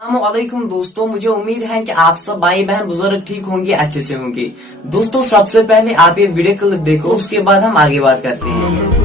अस्सलामुअलैकुम दोस्तों, मुझे उम्मीद है कि आप सब भाई बहन बुजुर्ग ठीक होंगे, अच्छे से होंगे। दोस्तों सबसे पहले आप ये वीडियो क्लिप देखो, उसके बाद हम आगे बात करते हैं।